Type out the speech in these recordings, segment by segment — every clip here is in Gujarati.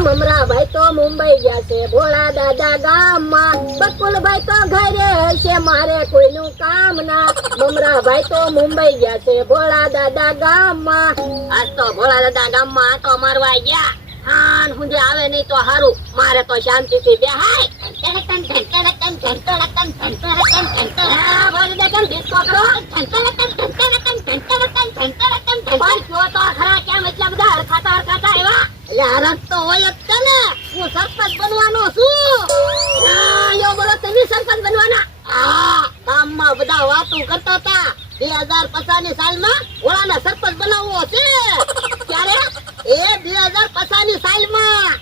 મમરાભાઈ તો મુંબઈ ગયા છે ભોળા દાદા ગામમાં, બકુલભાઈ તો ઘરે છે મારે કોઈનું કામ ના, મમરાભાઈ તો મુંબઈ ગયા છે ભોળા દાદા ગામમાં. આજ તો ભોળા દાદા ગામમાં આટો મારવા ગયા, હાન હુંજે આવે નહીં તો હારું, મારે તો શાંતિથી બેહાય. હું સરપંચ બનવાનો છું. તમે સરપંચ બનવાના? ગામમાં બધા વાતો કરતા હતા 2050 ની સાલમાં ઓળાને સરપંચ બનાવવો છે. ક્યારે? એ 2050 ની સાલમાં.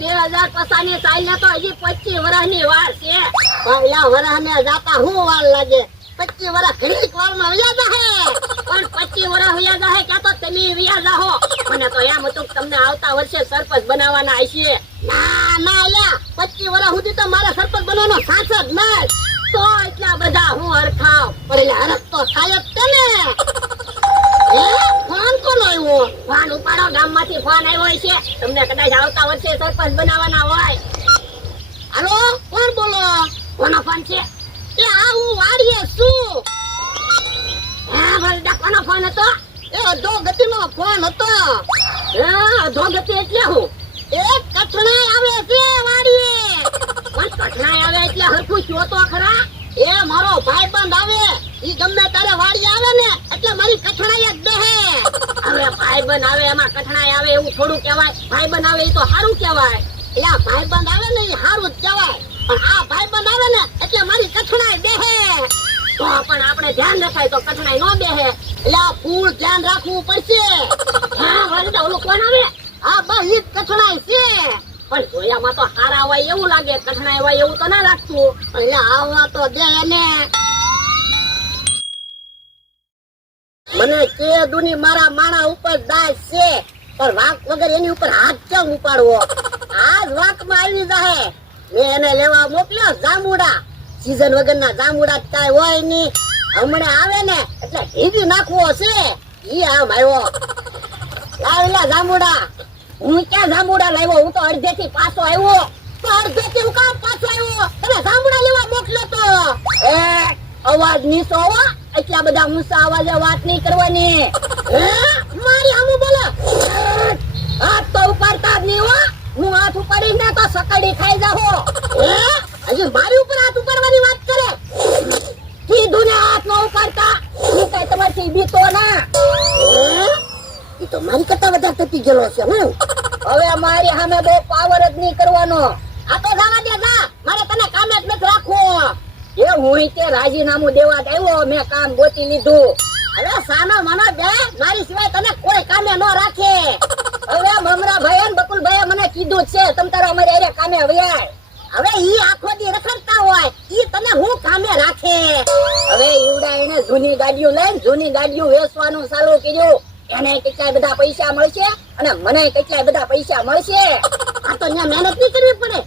2050 ની સાલ ને તો હજી 25 વર્ષની વાર છે. પહેલા વર્ષ ને જાતા હું વાર લાગે, 25 વર્ષ ઘડીક વારમાં વયા જાહે. પણ 25 વર્ષ વયા જાહે ક્યાં તો તમે વયા જાહો. મને તો એમ હતું તમને આવતા વર્ષે સરપંચ બનાવવાના હશે. ના ના લ્યા, 25 વર્ષ સુધી તો મારે સરપંચ બનવાનો સાથ જ નહીં. તો એટલા બધા હું હરખાવ પણ એટલે હરખ તો થાય જ છે ને. ફોન કોનો આવ્યો? ફોન ઉપાડો, ગામમાંથી ફોન આવ્યો છે. તમને કદાચ આવતા વર્ષે સરપંચ બનાવવાના હોય. હાલો, કોણ બોલો? કોનો ફોન છે? એ આ હું વાડીએ છું. હા ભલડા, કોનો ફોન હતો? એ અધો ગતિનો ફોન હતો. અધો ગતિ એટલે હું? એ કઠણાઈ આવે છે વાડીએ. પણ કઠણાઈ આવે એટલે હરખું છો તો ખરા. એ મારો ભાઈબંધ આવે, ઈ ગમે તારે વાડી આવે ને એટલે મારી કઠણાઈ જ બેહે. હવે ભાઈબંધ આવે એમાં કઠણાઈ આવે એવું થોડું કહેવાય? ભાઈબંધ આવે એ તો સારું કહેવાય. એટલે આ ભાઈબંધ આવે ને એ સારું જ કહેવાય. પણ આ ભાઈબંધ આવે ને એટલે મારી કઠણાઈ બેહે. તો પણ આપણે ધ્યાન રખાય તો કઠણાઈ નો બેહે. એટલે આ ફૂલ ધ્યાન રાખવું પડશે. હા વરદા, ઓલો કોણ આવે? આ બસ ઈ કઠણાઈ છે. પણ જોયામાં તો હારા હોય એવું લાગે, કઠણાઈ હોય એવું તો ના લાગતું. એટલે આવવા તો દે એને. મને કે દુની મારા માણા ઉપર દાસ છે, પણ વાંક વગર એની ઉપર હાથ કેમ ઉપાડવો? આજ વાંકમાં આવી જાહે. મેં એને લેવા મોકલ્યો જાંબુડા. સીઝન વગરના જાંબુડા કાંઈ હોય નહીં. હમણાં આવે ને એટલે ઢીવી નાખવો છે. ઈ આમ આવ્યો. લાવેલા જાંબુડા. હું ક્યાં જાંબુડા લાવ્યો? હું તો અડધેથી પાછો આવ્યો. તો અડધેથી હું કામ પાછો આવ્યો? તને જાંબુડા લેવા મોકલ્યો તો. એ અવાજ નીચો હો, એટલા બધા ઊંચા અવાજે વાત નહીં કરવાની. મારી આમુ બોલો. હાથ તો ઉપાડતા જ નહીં હો. હું હાથ ઉપાડીને તો સકડી ખાઈ જાહો. હજી મારી ઉપર હાથ ઉપાડવાની વાત કરે? કીધું ને હાથ ન ઉપાડતા. હું કઈ તમારથી બીતો ના. ઈ તો મારી કરતા વધારે તપી ગયેલો છે. હું હવે મારી સામે બહુ પાવર જ નહીં કરવાનો. આ તો જવા દે જા, મારે તને કામે જ નથી રાખવો. એ હું તે રાજીનામું દેવા જ આવ્યો, મેં કામ ગોતી લીધું. હવે સાનો માનો બે, મારી સિવાય તને કોઈ કામે ન રાખે. હવે મમરાભાઈ અને બકુલભાઈએ મને કીધું છે તમ તારા અમારે અરે કામે વ્યાય. હવે ઈ આખો દી રખડતા હોય, ઈ તને હું કામે રાખે? હવે ઈવડા એને જૂની ગાડીઓ લઈને જૂની ગાડીઓ વેચવાનું ચાલુ કર્યું. એને કેટલા બધા પૈસા મળશે અને મને કેટલા બધા પૈસા મળશે. આ તો ત્યાં મહેનત નહીં કરવી પડે?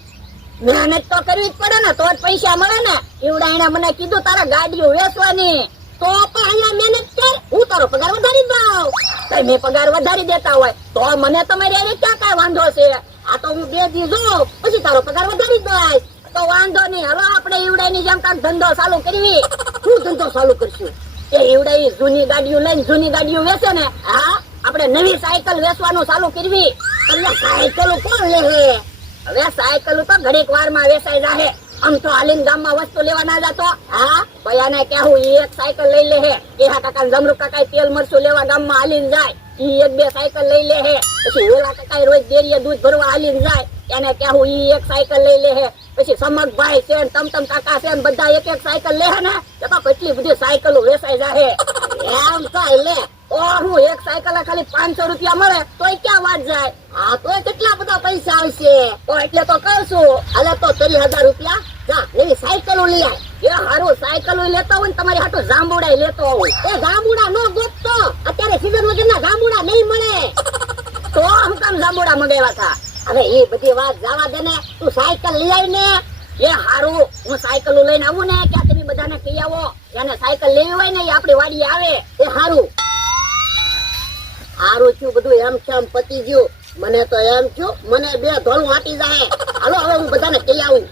મહેનત તો કરવી જ પડે ને, તો જ પૈસા મળે ને. ઈવડા એને મને કીધું તારા ગાડીઓ વેચવાની, તો પણ અહીંયા મહેનત કર, હું તારો પગાર વધારી દઉં. તમે પગાર વધારી દેતા હોય તો મને તમારી અરે ક્યાં કઈ વાંધો છે? આ તો હું 2 દી જોઉં પછી તારો પગાર વધારી દઈશ. તો વાંધો નહીં. હાલો આપણે ઈવડાની જેમ કાંક ધંધો ચાલુ કરવી. શું ધંધો ચાલુ કરશું? એ ઈવડા જૂની ગાડીઓ લઈને જૂની ગાડીઓ વેચે ને, હા આપણે નવી સાયકલ વેચવાનું ચાલુ કરવી. એટલે સાયકલ કોણ લે? હવે સાયકલ તો ઘડીક વારમાં વેચાઈ જાહે. આમ તો હાલીન ગામમાં વસ્તુ લેવા ના જતો. હા ભયાને કહેવું ઈ એક સાયકલ લઈ લે હે. કેહા કાકા જમરૂ કાકા તેલ મરચું લેવા ગામમાં હાલીન જાય, ઈ 1-2 સાયકલ લઈ લે હે. પછી ઓલા કાકા રોજ ડેરીએ દૂધ ભરવા હાલીન જાય, એને કહેવું ઈ એક સાયકલ લઈ લે હે. પછી સમકભાઈ છે ને તમ કાકા છે ને બધા એક સાયકલ લે હે ને, તો કેટલી બધી સાયકલો વેચાઈ જાહે. એમ થાય લે હું એક સાયકલ ખાલી 500 રૂપિયા મળે તોય ક્યાં વાત જાય? હા તોય કેટલા બધા પૈસા આવશે. તો એટલે તો કહું છું, હાલે તો 30,000 રૂપિયા જા એવી સાયકલો લઈ આય. એ હારું સાયકલો લેતા હોય ને તમારી હાટુ જાંબુડા લેતો હોય. એ જાંબુડા નો ગોતતો, અત્યારે સીઝન વગરના જાંબુડા નહીં મળે. તો હું કામ જાંબુડા મંગાવ્યા હતા? હવે એ બધી વાત જવા દે ને, તું સાયકલ લઈ આવી ને. એ હારું હું સાયકલો લઈને આવું ને ક્યાં તમે બધાને કહી આવો એને સાયકલ લેવી હોય ને એ આપણી વાડી આવે. એ હારું હારું થયું બધું એમ કેમ પતી ગયું. મને તો એમ થયું મને બે ધોલું આટી જાય. હાલો હવે હું બધાને કહી આવું.